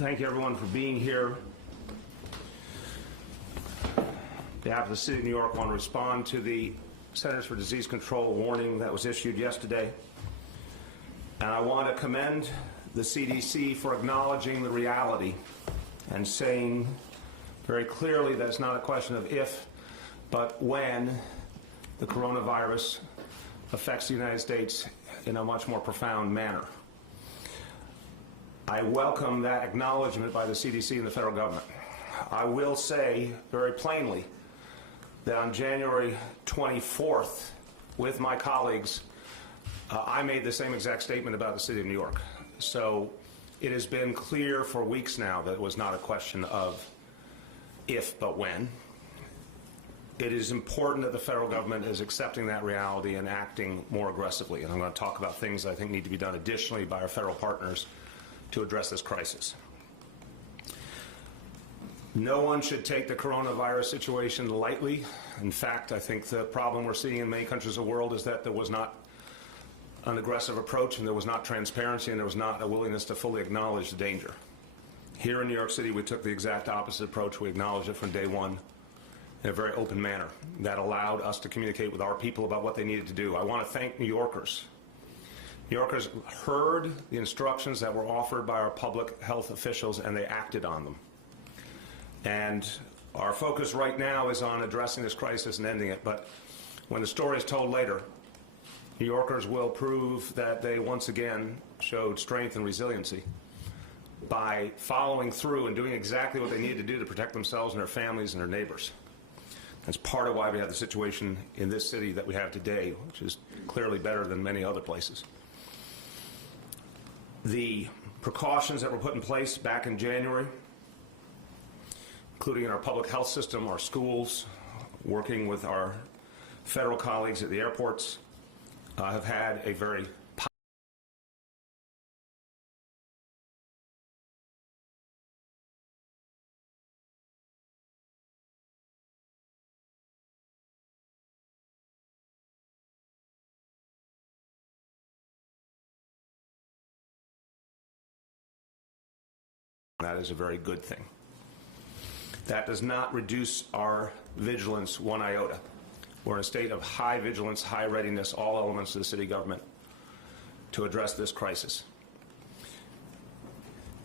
Thank you, everyone, for being here. On behalf of the City of New York, I want to respond to the Centers for Disease Control warning that was issued yesterday. And I want to commend the CDC for acknowledging the reality and saying very clearly that it's not a question of if, but when the coronavirus affects the United States in a much more profound manner. I welcome that acknowledgement by the CDC and the federal government. I will say very plainly that on January 24th, with my colleagues, I made the same exact statement about the City of New York. So it has been clear for weeks now that it was not a question of if, but when. It is important that the federal government is accepting that reality and acting more aggressively. And I'm going to talk about things I think need to be done additionally by our federal partners to address this crisis. No one should take the coronavirus situation lightly. In fact, I think the problem we're seeing in many countries of the world is that there was not an aggressive approach, and there was not transparency, and there was not a willingness to fully acknowledge the danger. Here in New York City, we took the exact opposite approach. We acknowledged it from day one in a very open manner that allowed us to communicate with our people about what they needed to do. I want to thank New Yorkers. New Yorkers heard the instructions that were offered by our public health officials, and they acted on them. And our focus right now is on addressing this crisis and ending it. But when the story is told later, New Yorkers will prove that they once again showed strength and resiliency by following through and doing exactly what they needed to do to protect themselves and their families and their neighbors. That's part of why we have the situation in this city that we have today, which is clearly better than many other places. The precautions that were put in place back in January, including in our public health system, our schools, working with our federal colleagues at the airports, have had a very that is a very good thing. That does not reduce our vigilance one iota. We're in a state of high vigilance, high readiness, all elements of the city government to address this crisis.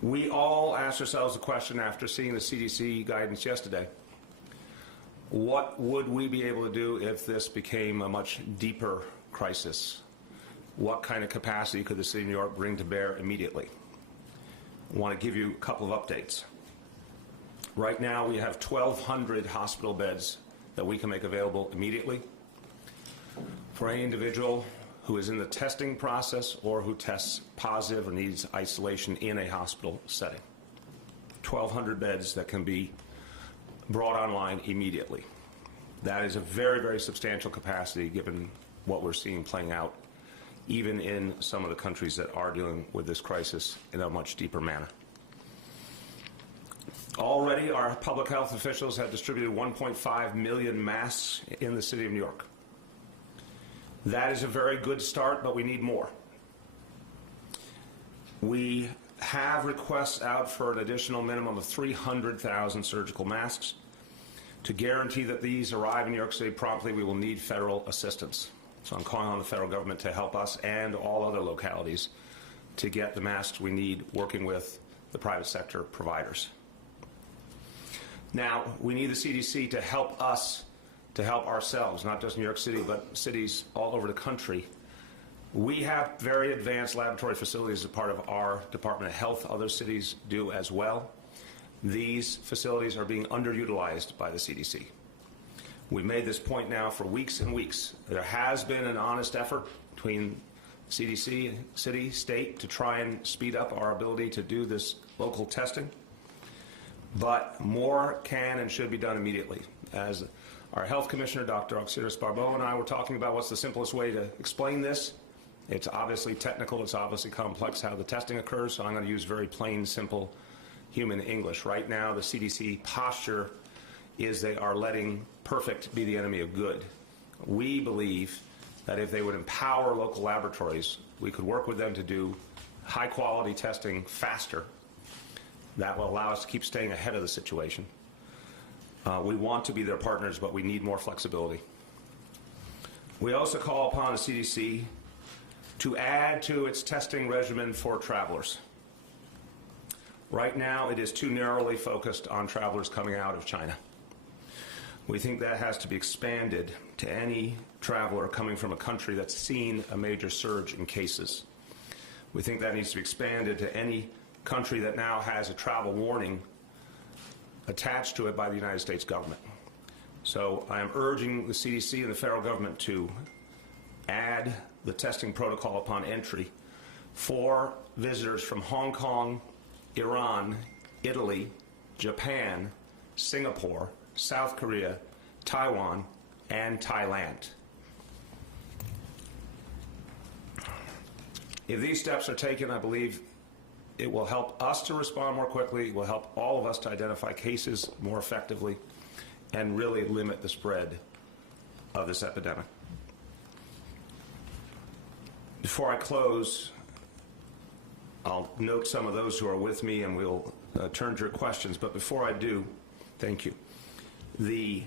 We all asked ourselves the question after seeing the CDC guidance yesterday, what would we be able to do if this became a much deeper crisis? What kind of capacity could the city of New York bring to bear immediately? I want to give you a couple of updates. Right now, we have 1,200 hospital beds that we can make available immediately for any individual who is in the testing process or who tests positive or needs isolation in a hospital setting. 1,200 beds that can be brought online immediately. That is a very, very substantial capacity given what we're seeing playing out even in some of the countries that are dealing with this crisis in a much deeper manner. Already, our public health officials have distributed 1.5 million masks in the city of New York. That is a very good start, but we need more. We have requests out for an additional minimum of 300,000 surgical masks. To guarantee that these arrive in New York City promptly, we will need federal assistance. So I'm calling on the federal government to help us and all other localities to get the masks we need, working with the private sector providers. Now, we need the CDC to help us, to help ourselves, not just New York City, but cities all over the country. We have very advanced laboratory facilities as part of our Department of Health. Other cities do as well. These facilities are being underutilized by the CDC. We've made this point now for weeks and weeks. There has been an honest effort between CDC, city, state, to try and speed up our ability to do this local testing. But more can and should be done immediately. As our health commissioner, Dr. Auxilius Barbeau, and I were talking about what's the simplest way to explain this. It's obviously technical, it's obviously complex how the testing occurs, so I'm going to use very plain, simple human English. Right now, the CDC posture is they are letting perfect be the enemy of good. We believe that if they would empower local laboratories, we could work with them to do high-quality testing faster That will allow us to keep staying ahead of the situation. We want to be their partners, but we need more flexibility. We also call upon the CDC to add to its testing regimen for travelers. Right now, it is too narrowly focused on travelers coming out of China. We think that has to be expanded to any traveler coming from a country that's seen a major surge in cases. We think that needs to be expanded to any country that now has a travel warning attached to it by the United States government. So I am urging the CDC and the federal government to add the testing protocol upon entry for visitors from Hong Kong, Iran, Italy, Japan, Singapore, South Korea, Taiwan, and Thailand. If these steps are taken, I believe it will help us to respond more quickly, it will help all of us to identify cases more effectively, and really limit the spread of this epidemic. Before I close, I'll note some of those who are with me and we'll turn to your questions. But before I do, thank you. The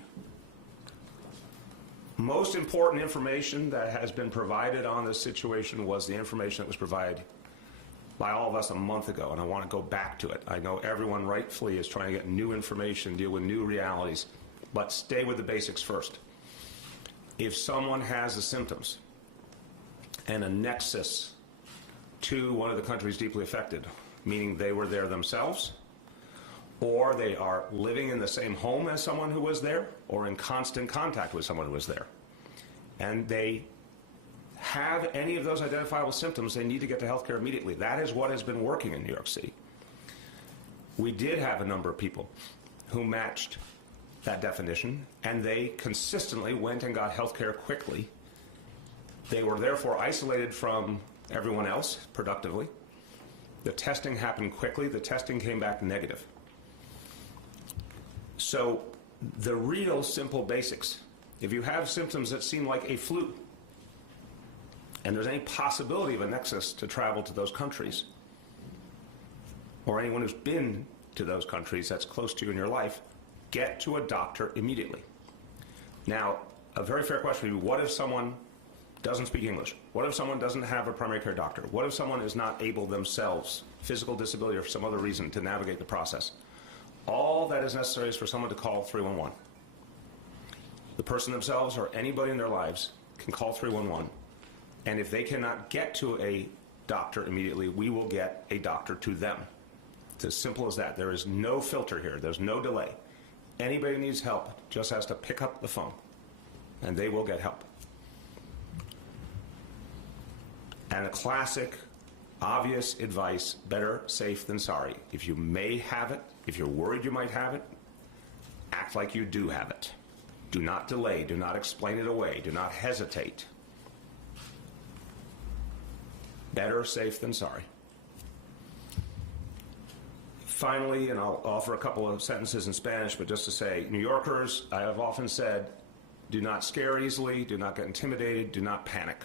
most important information that has been provided on this situation was the information that was provided by all of us a month ago, and I want to go back to it. I know everyone rightfully is trying to get new information, deal with new realities, but stay with the basics first. If someone has the symptoms and a nexus to one of the countries deeply affected, meaning they were there themselves, or they are living in the same home as someone who was there, or in constant contact with someone who was there, and they have any of those identifiable symptoms, they need to get to health care immediately. That is what has been working in New York City. We did have a number of people who matched that definition, and they consistently went and got health care quickly. They were therefore isolated from everyone else productively. The testing happened quickly. The testing came back negative. So the real simple basics, if you have symptoms that seem like a flu, and there's any possibility of a nexus to travel to those countries, or anyone who's been to those countries that's close to you in your life, get to a doctor immediately. Now, a very fair question would be, what if someone doesn't speak English? What if someone doesn't have a primary care doctor? What if someone is not able themselves, physical disability or for some other reason, to navigate the process? All that is necessary is for someone to call 311. The person themselves or anybody in their lives can call 311, and if they cannot get to a doctor immediately, we will get a doctor to them. It's as simple as that. There is no filter here. There's no delay. Anybody who needs help just has to pick up the phone, and they will get help. And a classic, obvious advice, better safe than sorry. If you may have it, if you're worried you might have it, act like you do have it. Do not delay. Do not explain it away. Do not hesitate. Better safe than sorry. Finally, and I'll offer a couple of sentences in Spanish, but just to say, New Yorkers, I have often said, do not scare easily, do not get intimidated, do not panic.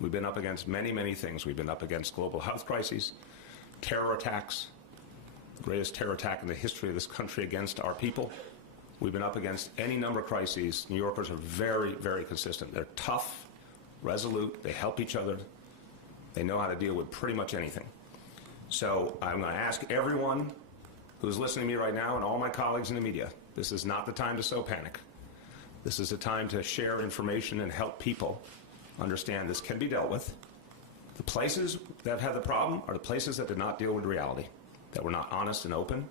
We've been up against many, many things. We've been up against global health crises, terror attacks, the greatest terror attack in the history of this country against our people. We've been up against any number of crises. New Yorkers are very, very consistent. They're tough, resolute, they help each other. They know how to deal with pretty much anything. So I'm going to ask everyone who's listening to me right now and all my colleagues in the media, this is not the time to sow panic. This is the time to share information and help people understand this can be dealt with. The places that have had the problem are the places that did not deal with reality, that were not honest and open,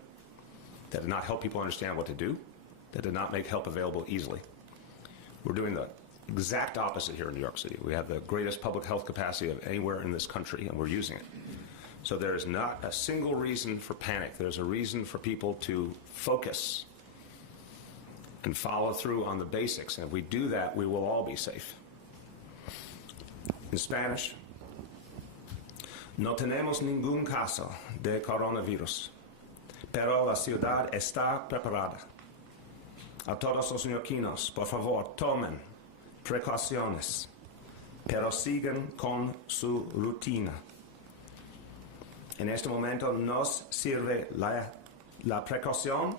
that did not help people understand what to do, that did not make help available easily. We're doing the exact opposite here in New York City. We have the greatest public health capacity of anywhere in this country, and we're using it. So there is not a single reason for panic. There's a reason for people to focus and follow through on the basics. And if we do that, we will all be safe. In Spanish, no tenemos ningún caso de coronavirus, pero la ciudad está preparada. A todos los neoyorquinos, por favor, tomen precauciones, pero sigan con su rutina. En este momento nos sirve la precaución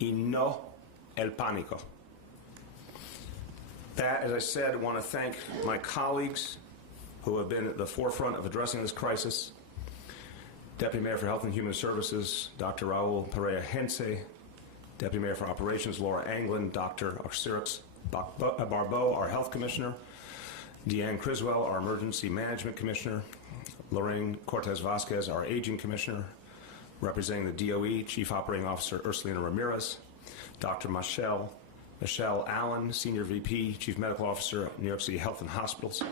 y no el pánico. That, as I said, I want to thank my colleagues who have been at the forefront of addressing this crisis. Deputy Mayor for Health and Human Services, Dr. Raul Perea-Hence, Deputy Mayor for Operations, Laura Anglin, Dr. Oxyrix Barbeau, our Health Commissioner, Deanne Criswell, our Emergency Management Commissioner, Lorraine Cortez-Vasquez, our Aging Commissioner, representing the DOE, Chief Operating Officer Ursulina Ramirez, Dr. Michelle Allen, Senior VP, Chief Medical Officer, New York City Health and Hospitals.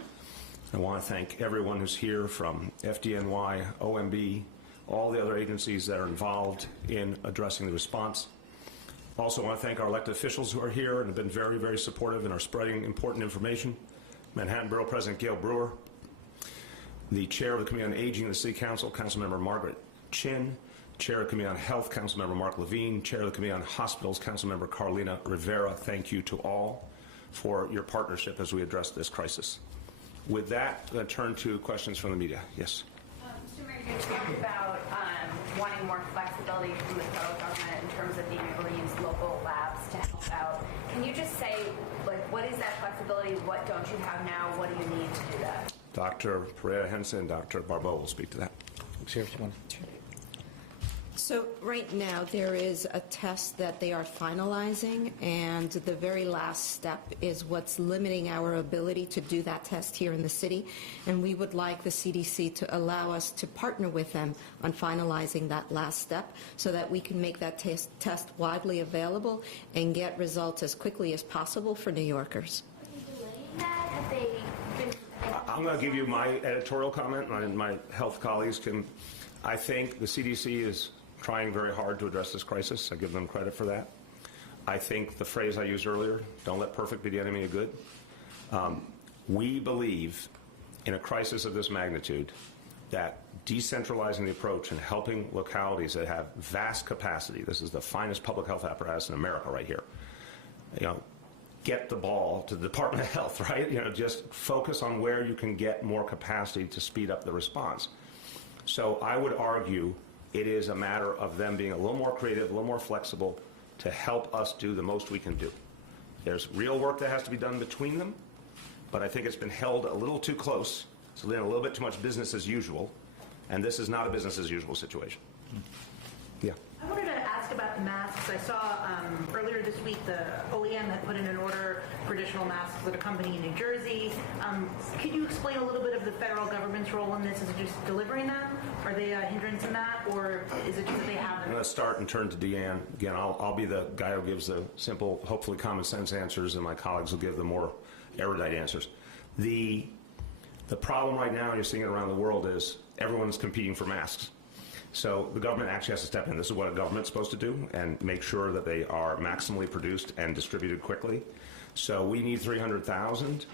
I want to thank everyone who's here from FDNY, OMB, all the other agencies that are involved in addressing the response. Also want to thank our elected officials who are here and have been very, very supportive and are spreading important information. Manhattan Borough President Gail Brewer, the Chair of the Committee on Aging of the City Council, Councilmember Margaret Chin, Chair of the Committee on Health, Councilmember Mark Levine, Chair of the Committee on Hospitals, Councilmember Carlina Rivera. Thank you to all for your partnership as we address this crisis. With that, I'm going to turn to questions from the media. Yes. Mr. Mayor, you talked about wanting more flexibility from the federal government in terms of being able to use local labs to help out. Can you just say, like, what is that flexibility? What don't you have now? What do you need to do that? Dr. Perea-Hence and Dr. Barbeau will speak to that. So right now there is a test that they are finalizing, and the very last step is what's limiting our ability to do that test here in the city, and we would like the CDC to allow us to partner with them on finalizing that last step so that we can make that test widely available and get results as quickly as possible for New Yorkers. Have they been... I'm going to give you my editorial comment, and my health colleagues can. I think the CDC is trying very hard to address this crisis. I give them credit for that. I think the phrase I used earlier, don't let perfect be the enemy of good. We believe in a crisis of this magnitude that decentralizing the approach and helping localities that have vast capacity, this is the finest public health apparatus in America right here, get the ball to the Department of Health, right? Just focus on where you can get more capacity to speed up the response. So I would argue it is a matter of them being a little more creative, a little more flexible to help us do the most we can do. There's real work that has to be done between them, but I think it's been held a little too close, so they're a little bit too much business as usual, and this is not a business as usual situation. Yeah. I wanted to ask about the masks. I saw earlier this week the OEM had put in an order for additional masks with a company in New Jersey. Could you explain a little bit of the federal government's role in this? Is it just delivering them? Are they a hindrance in that, or is it just that they have them? I'm going to start and turn to Deanne. Again, I'll be the guy who gives the simple, hopefully common sense answers, and my colleagues will give the more erudite answers. The problem right now, and you're seeing it around the world, is everyone's competing for masks. So the government actually has to step in. This is what a government's supposed to do, and make sure that they are maximally produced and distributed quickly. So we need 300,000.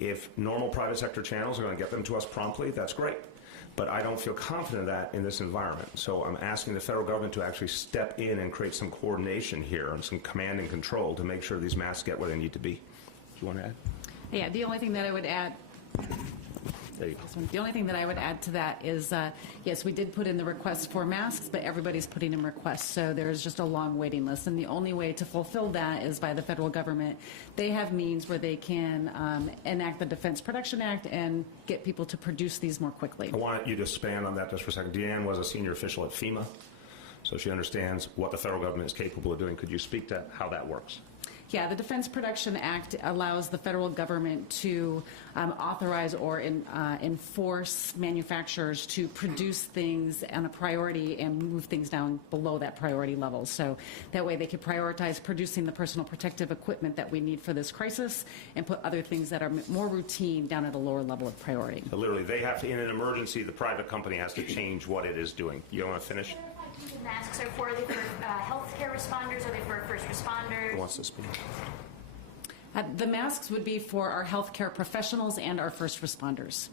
If normal private sector channels are going to get them to us promptly, that's great. But I don't feel confident of that in this environment. So I'm asking the federal government to actually step in and create some coordination here and some command and control to make sure these masks get where they need to be. Do you want to add? Yeah, the only thing that I would add There you go. The only thing that I would add to that is, yes, we did put in the requests for masks, but everybody's putting in requests, so there's just a long waiting list. And the only way to fulfill that is by the federal government. They have means where they can enact the Defense Production Act and get people to produce these more quickly. I want you to expand on that just for a second. Deanne was a senior official at FEMA, so she understands what the federal government is capable of doing. Could you speak to how that works? Yeah, the Defense Production Act allows the federal government to authorize or enforce manufacturers to produce things on a priority and move things down below that priority level. So that way they could prioritize producing the personal protective equipment that we need for this crisis and put other things that are more routine down at a lower level of priority. So literally, they have to, in an emergency, the private company has to change what it is doing. You want to finish? The masks are they for healthcare responders? Are they for first responders? Who wants to speak? The masks would be for our healthcare professionals and our first responders.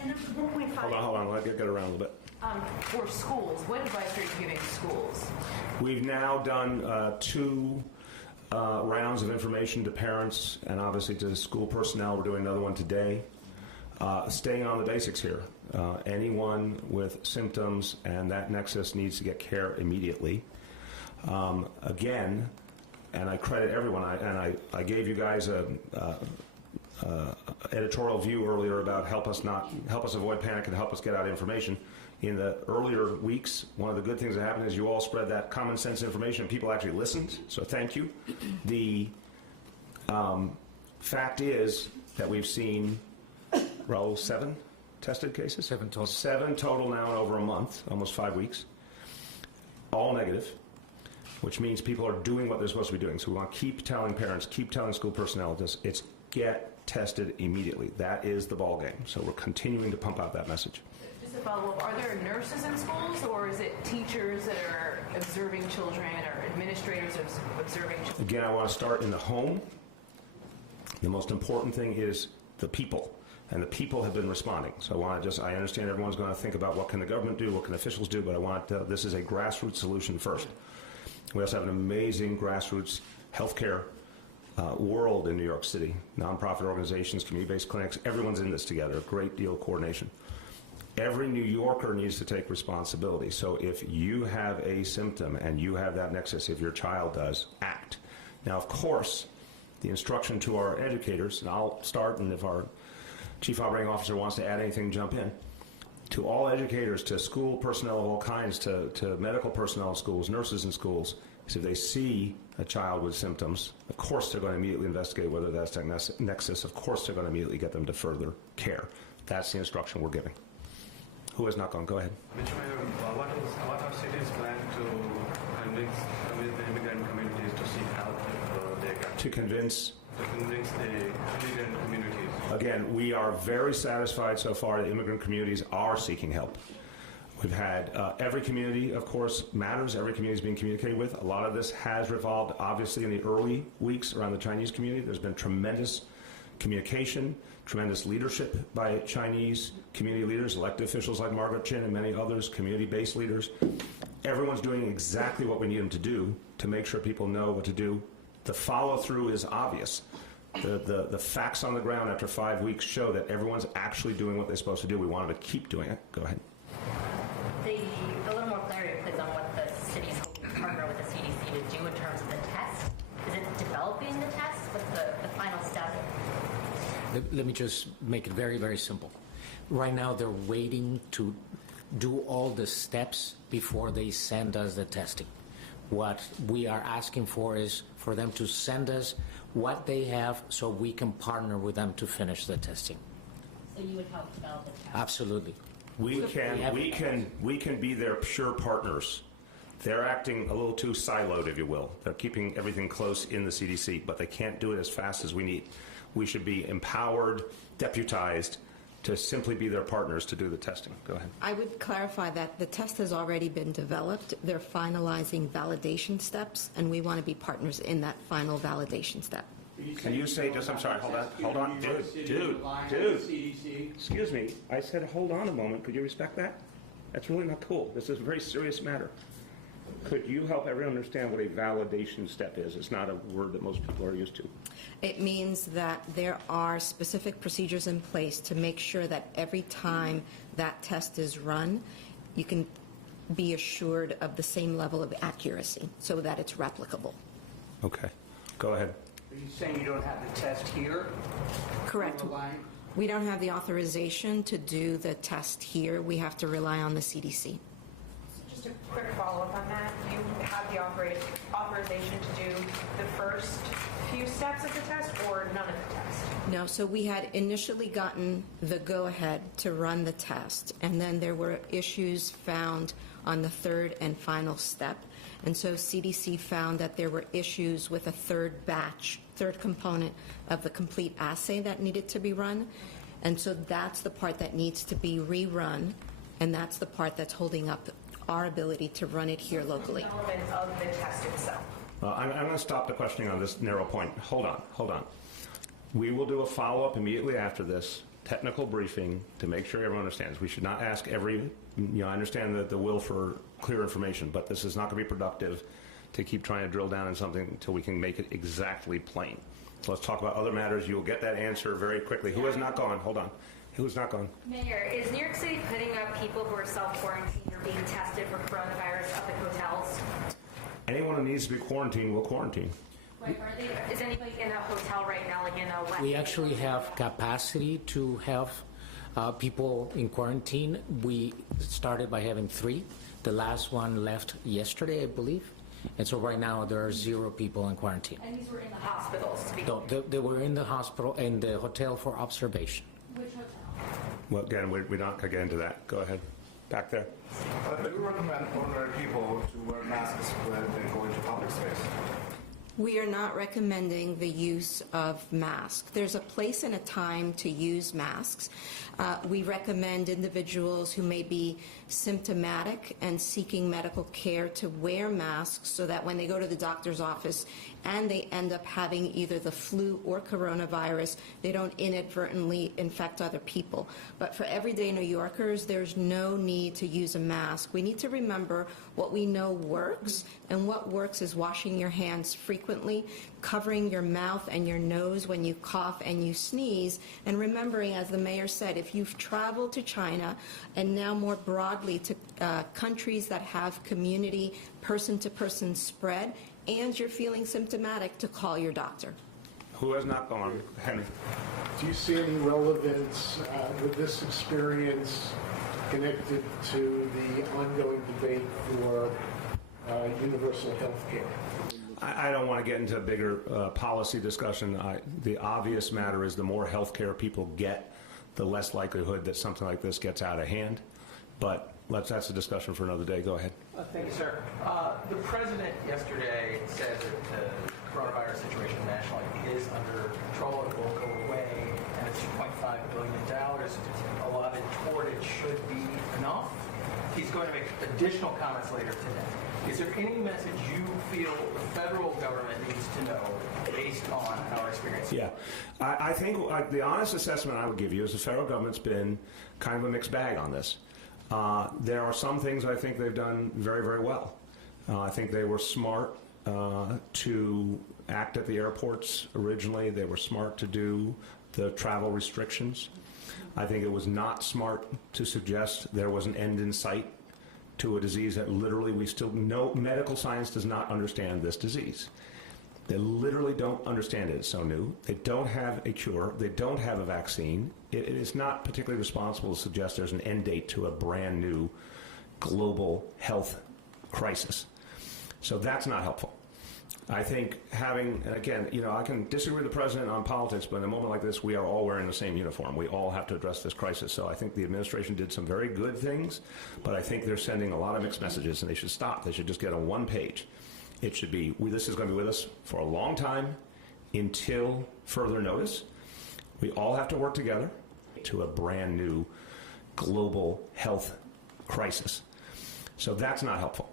And 1.5. Hold on. Let me get around a little bit. For schools, what advice are you giving schools? We've now done 2 rounds of information to parents and obviously to school personnel. We're doing another one today. Staying on the basics here. Anyone with symptoms and that nexus needs to get care immediately. Again, and I credit everyone, I gave you guys a editorial view earlier about help us avoid panic and help us get out information. In the earlier weeks, one of the good things that happened is you all spread that common sense information. People actually listened, so thank you. The fact is that we've seen, Raul, 7 tested cases? 7 total. 7 total now in over a month, almost 5 weeks. All negative, which means people are doing what they're supposed to be doing. So we want to keep telling parents, keep telling school personnel this. It's get tested immediately. That is the ball game. So we're continuing to pump out that message. Just a follow-up, are there nurses in schools, or is it teachers that are observing children, or administrators observing children? Again, I want to start in the home. The most important thing is the people, and the people have been responding. So I understand everyone's going to think about what can the government do, what can officials do, but I want this is a grassroots solution first. We also have an amazing grassroots healthcare world in New York City. Nonprofit organizations, community-based clinics, everyone's in this together, a great deal of coordination. Every New Yorker needs to take responsibility. So if you have a symptom and you have that nexus, if your child does, act. Now, of course, the instruction to our educators, and I'll start, and if our Chief Operating Officer wants to add anything, jump in. To all educators, to school personnel of all kinds, to medical personnel in schools, nurses in schools, is if they see a child with symptoms, of course they're going to immediately investigate whether that's that nexus. Of course they're going to immediately get them to further care. That's the instruction we're giving. Who has not gone? Go ahead. Mr. Mayor, what are cities plan to convince the immigrant communities to seek help if they get? To convince To convince the immigrant communities. Again, we are very satisfied so far that immigrant communities are seeking help. We've had every community, of course, matters. Every community is being communicated with. A lot of this has revolved, obviously, in the early weeks around the Chinese community. There's been tremendous communication, tremendous leadership by Chinese community leaders, elected officials like Margaret Chin and many others, community-based leaders. Everyone's doing exactly what we need them to do to make sure people know what to do. The follow-through is obvious. The facts on the ground after 5 weeks show that everyone's actually doing what they're supposed to do. We want them to keep doing it. Go ahead. A little more clarity, please, on what the city's hoping to partner with the CDC to do in terms of the test. Is it developing the test? What's the final step? Let me just make it very, very simple. Right now, they're waiting to do all the steps before they send us the testing. What we are asking for is for them to send us what they have so we can partner with them to finish the testing. So you would help develop the test? Absolutely. We can be their pure partners. They're acting a little too siloed, if you will. They're keeping everything close in the CDC, but they can't do it as fast as we need. We should be empowered, deputized, to simply be their partners to do the testing. Go ahead. I would clarify that the test has already been developed. They're finalizing validation steps, and we want to be partners in that final validation step. Can you say just, I'm sorry, hold on. Dude. Excuse me. I said hold on a moment. Could you respect that? That's really not cool. This is a very serious matter. Could you help everyone understand what a validation step is? It's not a word that most people are used to. It means that there are specific procedures in place to make sure that every time that test is run, you can be assured of the same level of accuracy so that it's replicable. Okay. Go ahead. Are you saying you don't have the test here? Correct. On the line? We don't have the authorization to do the test here. We have to rely on the CDC. Just a quick follow-up on that. You have the authorization to do the first few steps of the test or none of the test? No, so we had initially gotten the go-ahead to run the test, and then there were issues found on the third and final step. And so CDC found that there were issues with a third component of the complete assay that needed to be run. And so that's the part that needs to be rerun, and that's the part that's holding up our ability to run it here locally. Element of the test itself. I'm going to stop the questioning on this narrow point. Hold on. We will do a follow-up immediately after this technical briefing to make sure everyone understands. We should not ask I understand the will for clear information, but this is not going to be productive to keep trying to drill down in something until we can make it exactly plain. So let's talk about other matters. You'll get that answer very quickly. Who has not gone? Hold on. Who's not gone? Mayor, is New York City putting up people who are self-quarantined or being tested for coronavirus up at hotels? Anyone who needs to be quarantined will quarantine. Like, is anybody in a hotel right now, like in a wet? We actually have capacity to have people in quarantine. We started by having 3. The last one left yesterday, I believe. And so right now there are 0 people in quarantine. And these were in the hospitals, to be No, they were in the hospital, in the hotel for observation. Which hotel? Well, again, we're not going to get into that. Go ahead. Back there. Do you recommend ordinary people to wear masks when they go into public space? We are not recommending the use of masks. There's a place and a time to use masks. We recommend individuals who may be symptomatic and seeking medical care to wear masks so that when they go to the doctor's office and they end up having either the flu or coronavirus, they don't inadvertently infect other people. But for everyday New Yorkers, there's no need to use a mask. We need to remember what we know works, and what works is washing your hands frequently, covering your mouth and your nose when you cough and you sneeze, and remembering, as the mayor said, if you've traveled to China and now more broadly to countries that have community person-to-person spread, and you're feeling symptomatic, to call your doctor. Who has not gone? Henry. Do you see any relevance with this experience connected to the ongoing debate for universal health care? I don't want to get into a bigger policy discussion. The obvious matter is the more health care people get, the less likelihood that something like this gets out of hand. But that's a discussion for another day. Go ahead. Thank you, sir. The president yesterday said that the coronavirus situation nationally is under control. It will go away, and it's $2.5 billion allotted toward it should be enough. He's going to make additional comments later today. Is there any message you feel the federal government needs to know based on our experience? Yeah. I think the honest assessment I would give you is the federal government's been kind of a mixed bag on this. There are some things I think they've done very, very well. I think they were smart to act at the airports originally. They were smart to do the travel restrictions. I think it was not smart to suggest there was an end in sight to a disease that literally we still know. Medical science does not understand this disease. They literally don't understand it. It's so new. They don't have a cure. They don't have a vaccine. It is not particularly responsible to suggest there's an end date to a brand new global health crisis. So that's not helpful. I think having, and again, I can disagree with the president on politics, but in a moment like this, we are all wearing the same uniform. We all have to address this crisis. So I think the administration did some very good things, but I think they're sending a lot of mixed messages, and they should stop. They should just get on one page. It should be, this is going to be with us for a long time until further notice. We all have to work together to a brand new global health crisis. So that's not helpful.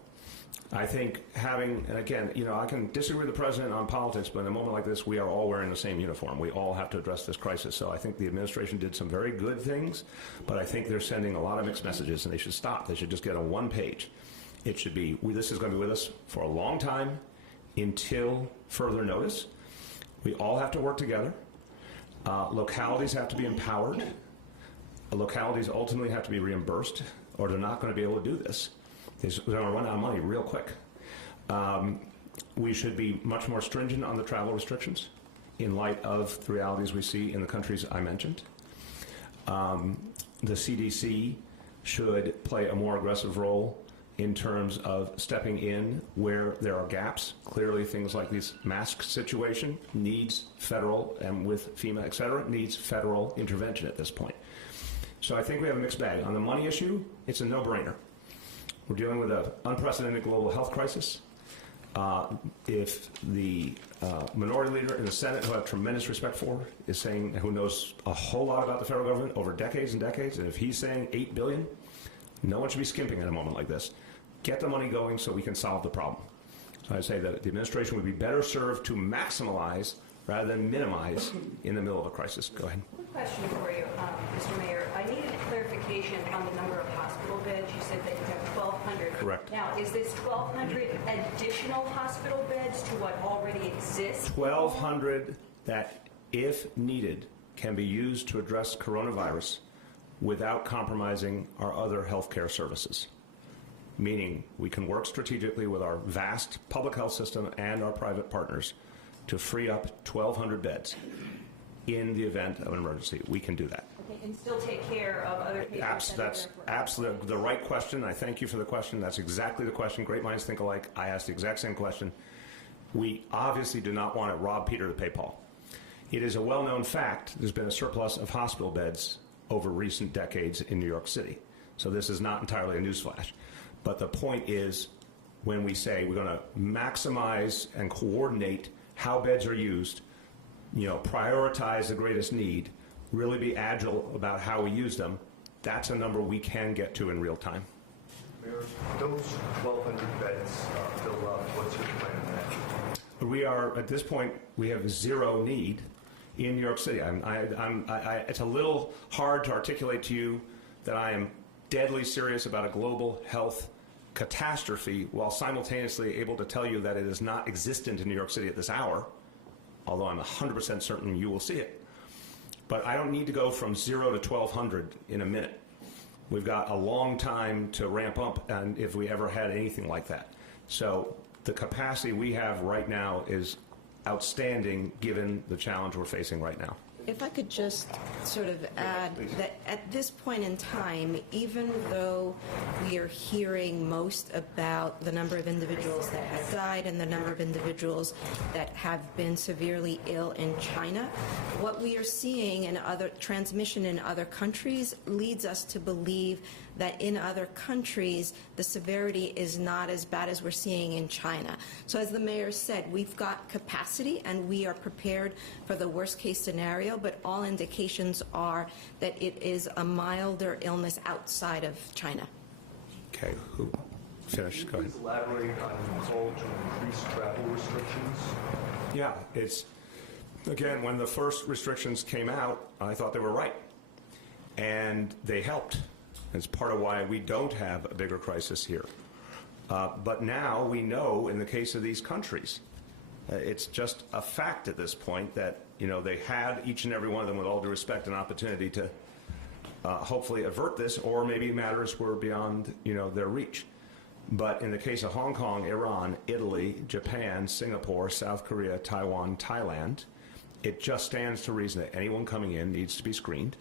I think having, and again, I can disagree with the president on politics, but in a moment like this, we are all wearing the same uniform. We all have to address this crisis. So I think the administration did some very good things, but I think they're sending a lot of mixed messages, and they should stop. They should just get on one page. It should be, this is going to be with us for a long time until further notice. We all have to work together. Localities have to be empowered. Localities ultimately have to be reimbursed, or they're not going to be able to do this. They're going to run out of money real quick. We should be much more stringent on the travel restrictions in light of the realities we see in the countries I mentioned. The CDC should play a more aggressive role in terms of stepping in where there are gaps. Clearly, things like this mask situation needs federal, and with FEMA, et cetera, needs federal intervention at this point. So I think we have a mixed bag. On the money issue, it's a no-brainer. We're dealing with an unprecedented global health crisis. If the minority leader in the Senate, who I have tremendous respect for, is saying, who knows a whole lot about the federal government over decades and decades, and if he's saying $8 billion, no one should be skimping at a moment like this. Get the money going so we can solve the problem. So I say that the administration would be better served to maximize rather than minimize in the middle of a crisis. Go ahead. Quick question for you, Mr. Mayor. I needed clarification on the number of hospital beds. You said that you have 1,200. Correct. Now, is this 1,200 additional hospital beds to what already exists? 1,200 that, if needed, can be used to address coronavirus without compromising our other healthcare services. Meaning we can work strategically with our vast public health system and our private partners to free up 1,200 beds in the event of an emergency. We can do that. Okay, and still take care of other patients. That's absolutely the right question. I thank you for the question. That's exactly the question. Great minds think alike. I asked the exact same question. We obviously do not want to rob Peter to pay Paul. It is a well-known fact there's been a surplus of hospital beds over recent decades in New York City. So this is not entirely a newsflash. But the point is, when we say we're going to maximize and coordinate how beds are used, prioritize the greatest need, really be agile about how we use them, that's a number we can get to in real time. Mayor, those 1,200 beds filled up. What's your plan on that? We are, at this point, we have zero need in New York City. It's a little hard to articulate to you that I am deadly serious about a global health catastrophe while simultaneously able to tell you that it is not existent in New York City at this hour, although I'm 100% certain you will see it. But I don't need to go from 0 to 1,200 in a minute. We've got a long time to ramp up, and if we ever had anything like that. So the capacity we have right now is outstanding given the challenge we're facing right now. If I could just sort of add that at this point in time, even though we are hearing most about the number of individuals that have died and the number of individuals that have been severely ill in China, what we are seeing in other transmission in other countries leads us to believe that in other countries the severity is not as bad as we're seeing in China. So as the mayor said, we've got capacity and we are prepared for the worst case scenario, but all indications are that it is a milder illness outside of China. Okay, who? Finish, go ahead. Please elaborate on the call to increase travel restrictions. Yeah, it's, again, when the first restrictions came out, I thought they were right. And they helped. It's part of why we don't have a bigger crisis here. But now we know in the case of these countries, it's just a fact at this point that, they had each and every one of them, with all due respect, an opportunity to hopefully avert this, or maybe matters were beyond, their reach. But in the case of Hong Kong, Iran, Italy, Japan, Singapore, South Korea, Taiwan, Thailand, it just stands to reason that anyone coming in needs to be screened.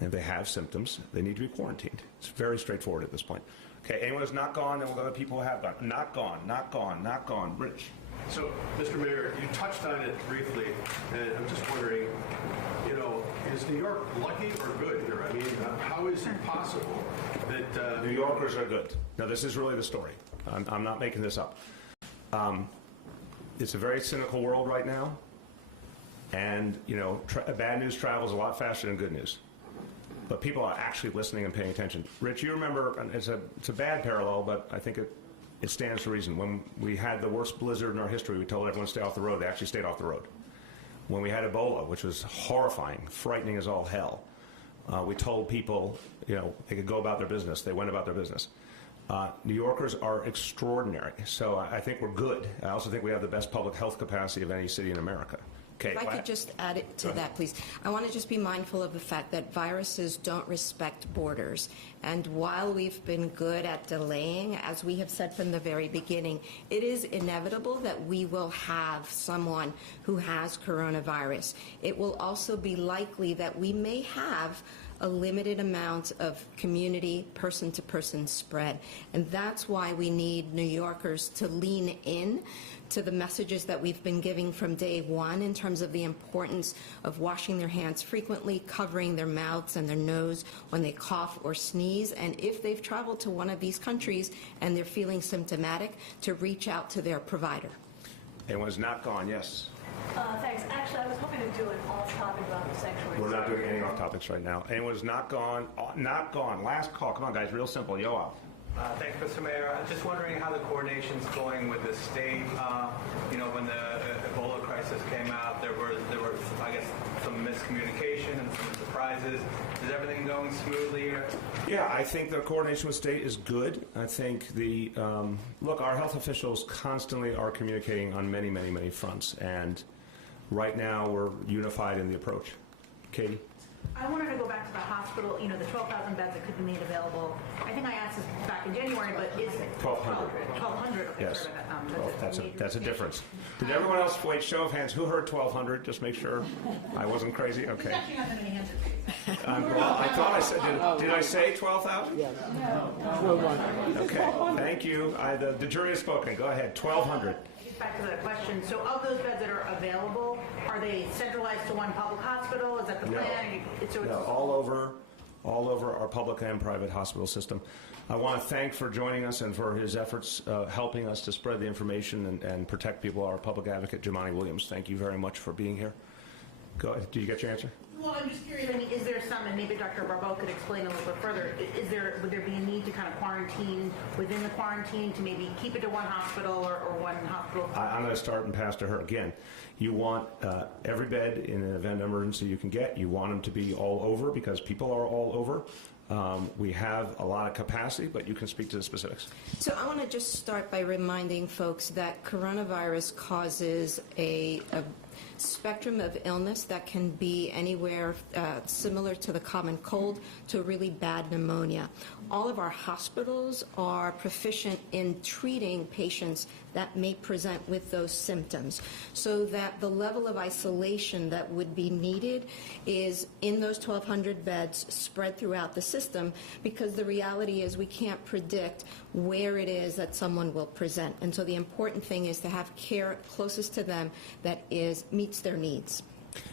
And if they have symptoms, they need to be quarantined. It's very straightforward at this point. Okay, anyone who's not gone, then we'll go to people who have gone. Not gone, not gone, not gone. Rich. So, Mr. Mayor, you touched on it briefly, and I'm just wondering, is New York lucky or good here? I mean, how is it possible that... New Yorkers are good. Now, this is really the story. I'm not making this up. It's a very cynical world right now, and, bad news travels a lot faster than good news. But people are actually listening and paying attention. Rich, you remember, and it's a bad parallel, but I think it stands to reason. When we had the worst blizzard in our history, we told everyone to stay off the road. They actually stayed off the road. When we had Ebola, which was horrifying, frightening as all hell, we told people, they could go about their business. They went about their business. New Yorkers are extraordinary. So I think we're good. I also think we have the best public health capacity of any city in America. Okay, if I could just add it to that, please. I want to just be mindful of the fact that viruses don't respect borders. And while we've been good at delaying, as we have said from the very beginning, it is inevitable that we will have someone who has coronavirus. It will also be likely that we may have a limited amount of community person-to-person spread. And that's why we need New Yorkers to lean in to the messages that we've been giving from day one in terms of the importance of washing their hands frequently, covering their mouths and their nose when they cough or sneeze, and if they've traveled to one of these countries and they're feeling symptomatic, to reach out to their provider. Anyone's not gone, yes. Thanks. Actually, I was hoping to do an off-topic about the sanctuary. We're not doing any off topics right now. Anyone's not gone, not gone. Last call. Come on, guys, real simple. Yoav. Thanks, Mr. Mayor. I'm just wondering how the coordination's going with the state. When the Ebola crisis came out, there were, I guess, some miscommunication and some surprises. Is everything going smoothly here? Yeah, I think the coordination with state is good. I think look, our health officials constantly are communicating on many, many, many fronts, and right now we're unified in the approach. Katie? I wanted to go back to the hospital, the 12,000 beds that could be made available. I think I asked this back in January, but is 1,200. 1,200, okay, Yes. sorry about that. That's a difference. Did everyone else, wait, show of hands, who heard 1,200? Just make sure I wasn't crazy. Okay. Actually, not that many hands are raised. Well, I thought I said, did I say 12,000? Yeah. Okay, thank you. The jury has spoken. Go ahead, 1,200. Back to that question. So of those beds that are available, are they centralized to one public hospital? Is that the No. plan? So it's No, all over our public and private hospital system. I want to thank for joining us and for his efforts helping us to spread the information and protect people. Our public advocate, Jemani Williams, thank you very much for being here. Go ahead. Did you get your answer? Well, I'm just curious, is there some, and maybe Dr. Barbeau could explain a little bit further, would there be a need to kind of quarantine within the quarantine to maybe keep it to one hospital or one hospital? I'm going to start and pass to her. Again, you want every bed in an event emergency you can get. You want them to be all over because people are all over. We have a lot of capacity, but you can speak to the specifics. So I want to just start by reminding folks that coronavirus causes a spectrum of illness that can be anywhere similar to the common cold to really bad pneumonia. All of our hospitals are proficient in treating patients that may present with those symptoms, so that the level of isolation that would be needed is in those 1,200 beds spread throughout the system, because the reality is we can't predict where it is that someone will present. And so the important thing is to have care closest to them that meets their needs.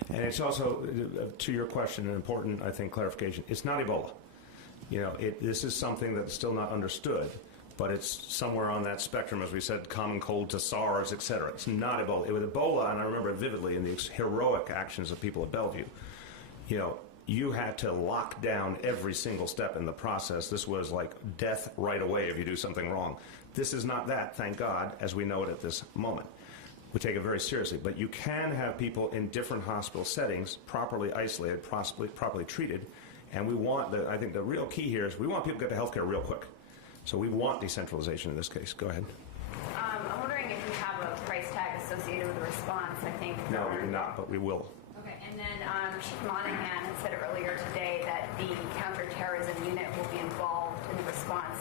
And it's also, to your question, an important, I think, clarification. It's not Ebola. This is something that's still not understood, but it's somewhere on that spectrum, as we said, common cold to SARS, et cetera. It's not Ebola. With Ebola, and I remember it vividly in the heroic actions of people at Bellevue, you had to lock down every single step in the process. This was like death right away if you do something wrong. This is not that, thank God, as we know it at this moment. We take it very seriously, but you can have people in different hospital settings properly isolated, properly treated, and I think the real key here is we want people to get to health care real quick. So we want decentralization in this case. Go ahead. I'm wondering if you have a price tag associated with the response. I think. No, we do not, but we will. Okay, and then Chief Monahan had said earlier today that the counterterrorism unit will be involved in the response.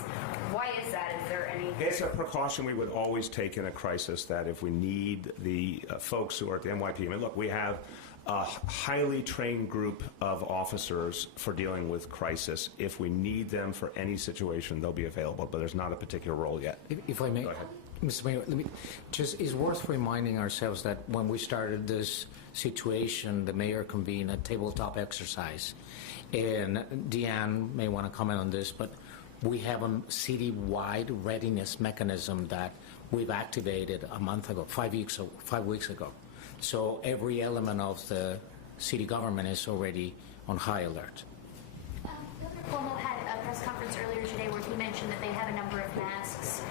Why is that? Is there any? It's a precaution we would always take in a crisis, that if we need the folks who are at the NYP, look, we have a highly trained group of officers for dealing with crisis. If we need them for any situation, they'll be available, but there's not a particular role yet. If I may, Go ahead. Mr. Mayor, it's worth reminding ourselves that when we started this situation, the mayor convened a tabletop exercise. And Deanne may want to comment on this, but we have a city-wide readiness mechanism that we've activated a month ago, 5 weeks ago. So every element of the city government is already on high alert. Governor Cuomo had a press conference earlier today where he mentioned that they have a number of masks.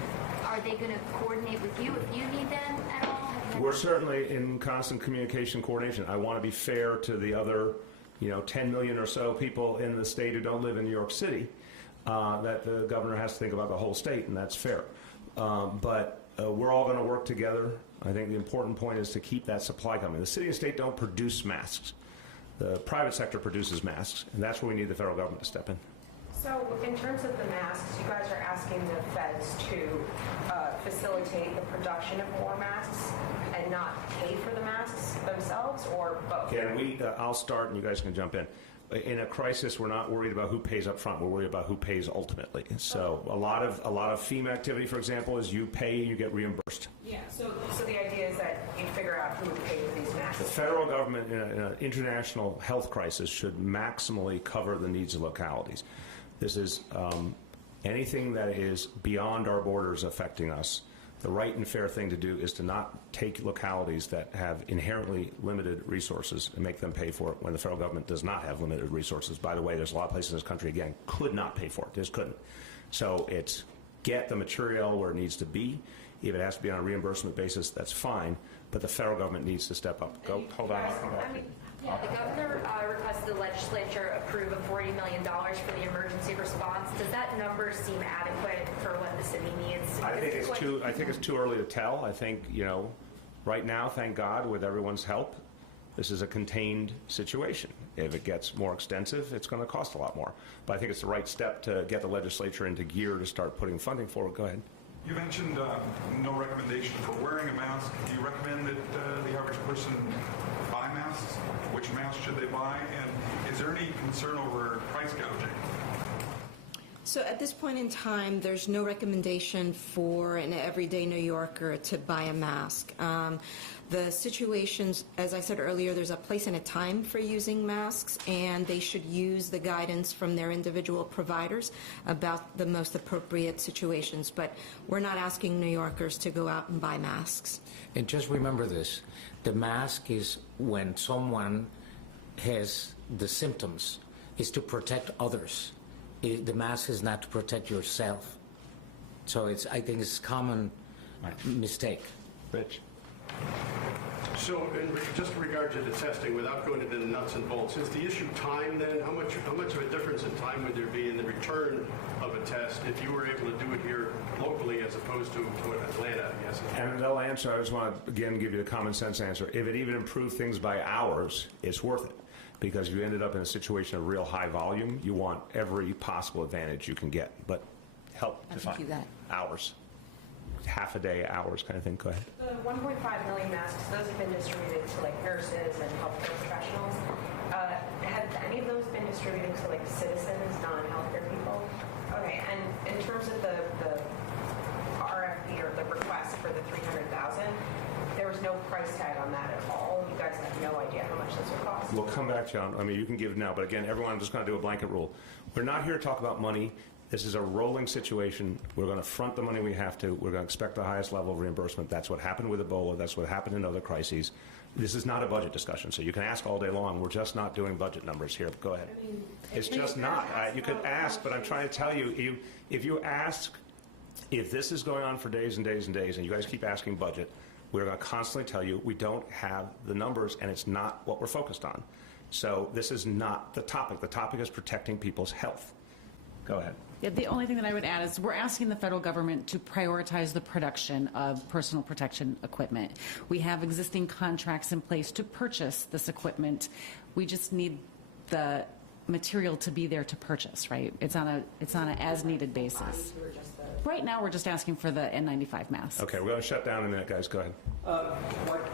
Are they going to coordinate with you if you need them at all? We're certainly in constant communication coordination. I want to be fair to the other 10 million or so people in the state who don't live in New York City, that the governor has to think about the whole state, and that's fair. But we're all going to work together. I think the important point is to keep that supply coming. The city and state don't produce masks. The private sector produces masks, and that's where we need the federal government to step in. So in terms of the masks, you guys are asking the feds to facilitate the production of more masks and not pay for the masks themselves, or both? Can I'll start and you guys can jump in. In a crisis, we're not worried about who pays up front. We're worried about who pays ultimately. So a lot of FEMA activity, for example, is you pay, you get reimbursed. Yeah, so the idea is that you figure out who would pay for these masks. The federal government in an international health crisis should maximally cover the needs of localities. This is anything that is beyond our borders affecting us. The right and fair thing to do is to not take localities that have inherently limited resources and make them pay for it when the federal government does not have limited resources. By the way, there's a lot of places in this country, again, could not pay for it. Just couldn't. So it's get the material where it needs to be. If it has to be on a reimbursement basis, that's fine. But the federal government needs to step up. Hold on. I'll come back. The governor requested the legislature approve a $40 million for the emergency response. Does that number seem adequate for what the city needs? I think it's too early to tell. I think right now, thank God, with everyone's help, This is a contained situation. If it gets more extensive, it's going to cost a lot more. But I think it's the right step to get the legislature into gear to start putting funding forward. Go ahead. You mentioned no recommendation for wearing a mask. Do you recommend that the average person buy masks? Which mask should they buy? And is there any concern over price gouging? So at this point in time, there's no recommendation for an everyday New Yorker to buy a mask. The situations, as I said earlier, there's a place and a time for using masks, and they should use the guidance from their individual providers about the most appropriate situations. But we're not asking New Yorkers to go out and buy masks. And just remember this, the mask is when someone has the symptoms, is to protect others. The mask is not to protect yourself. So I think it's a common mistake. Rich? So, just in regard to the testing, without going into the nuts and bolts, is the issue time then? How much of a difference in time would there be in the return of a test if you were able to do it here locally as opposed to Atlanta, I guess? And no answer. I just want to, again, give you the common sense answer. If it even improved things by hours, it's worth it. Because if you ended up in a situation of real high volume, you want every possible advantage you can get. But help define hours. Half a day, hours kind of thing. Go ahead. The 1.5 million masks, those have been distributed to like nurses and healthcare professionals. Have any of those been distributed to like citizens, non-healthcare people? Okay, and in terms of the RFP or the request for the 300,000, there was no price tag on that at all. You guys have no idea how much this would cost. We'll come back, John. I mean, you can give now, but again, everyone, I'm just going to do a blanket rule. We're not here to talk about money. This is a rolling situation. We're going to front the money we have to. We're going to expect the highest level of reimbursement. That's what happened with Ebola. That's what happened in other crises. This is not a budget discussion, so you can ask all day long. We're just not doing budget numbers here. Go ahead. I mean, it's just not. You could ask, but I'm trying to tell you, if you ask, if this is going on for days and days and days, and you guys keep asking budget, we're going to constantly tell you we don't have the numbers, and it's not what we're focused on. So this is not the topic. The topic is protecting people's health. Go ahead. Yeah, the only thing that I would add is we're asking the federal government to prioritize the production of personal protection equipment. We have existing contracts in place to purchase this equipment. We just need the material to be there to purchase, right? It's on an as-needed basis. Right now, we're just asking for the N95 masks. Okay, we're going to shut down in a minute, guys. Go ahead. What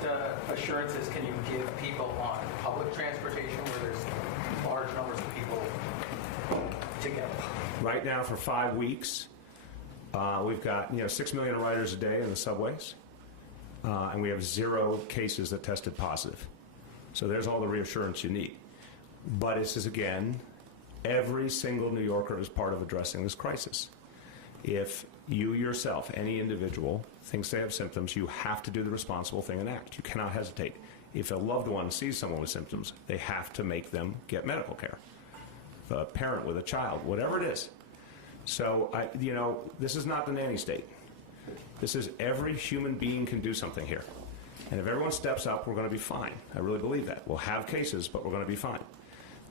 assurances can you give people on public transportation where there's large numbers of people together? Right now, for 5 weeks, we've got 6 million riders a day in the subways, and we have 0 cases that tested positive. So there's all the reassurance you need. But this is, again, every single New Yorker is part of addressing this crisis. If you yourself, any individual, thinks they have symptoms, you have to do the responsible thing and act. You cannot hesitate. If a loved one sees someone with symptoms, they have to make them get medical care. A parent with a child, whatever it is. So, this is not the nanny state. This is every human being can do something here. And if everyone steps up, we're going to be fine. I really believe that. We'll have cases, but we're going to be fine.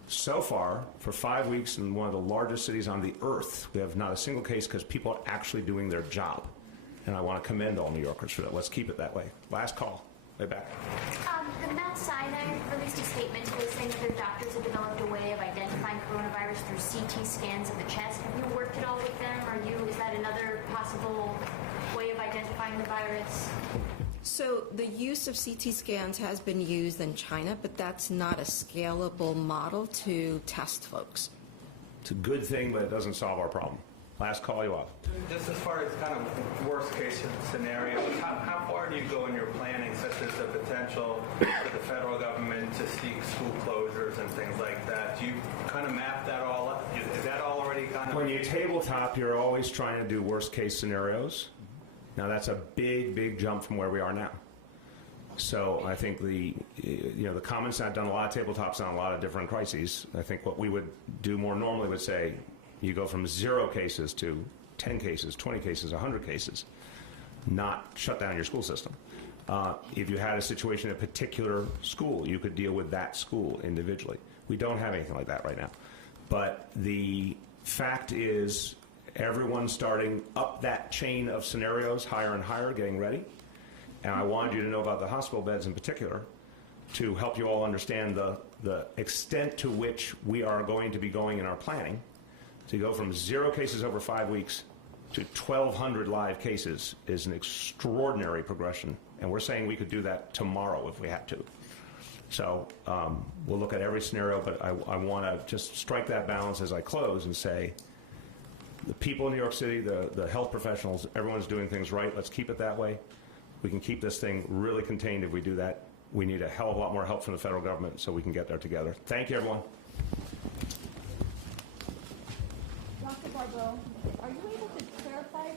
So far, for 5 weeks in one of the largest cities on the earth, we have not a single case because people are actually doing their job. And I want to commend all New Yorkers for that. Let's keep it that way. Last call. Way back. The Mount Sinai released a statement today saying that their doctors have developed a way of identifying coronavirus through CT scans of the chest. Have you worked at all with them? Is that another possible way of identifying the virus? So the use of CT scans has been used in China, but that's not a scalable model to test folks. It's a good thing, but it doesn't solve our problem. Last call, you off. Just as far as kind of worst case scenarios, how far do you go in your planning, such as the potential for the federal government to seek school closures and things like that? Do you kind of map that all up? Is that already kind of... When you tabletop, you're always trying to do worst case scenarios. Now that's a big, big jump from where we are now. So I think the common sense, I've done a lot of tabletops on a lot of different crises. I think what we would do more normally would say, you go from 0 cases to 10 cases, 20 cases, 100 cases, not shut down your school system. If you had a situation in a particular school, you could deal with that school individually. We don't have anything like that right now. But the fact is, everyone's starting up that chain of scenarios higher and higher, getting ready. And I wanted you to know about the hospital beds in particular. to help you all understand the extent to which we are going to be going in our planning, to go from 0 cases over 5 weeks to 1,200 live cases is an extraordinary progression, and we're saying we could do that tomorrow if we had to. So we'll look at every scenario, but I want to just strike that balance as I close and say, the people in New York City, the health professionals, everyone's doing things right. Let's keep it that way. We can keep this thing really contained if we do that. We need a hell of a lot more help from the federal government so we can get there together. Thank you, everyone. Dr. Barbeau, are you able to clarify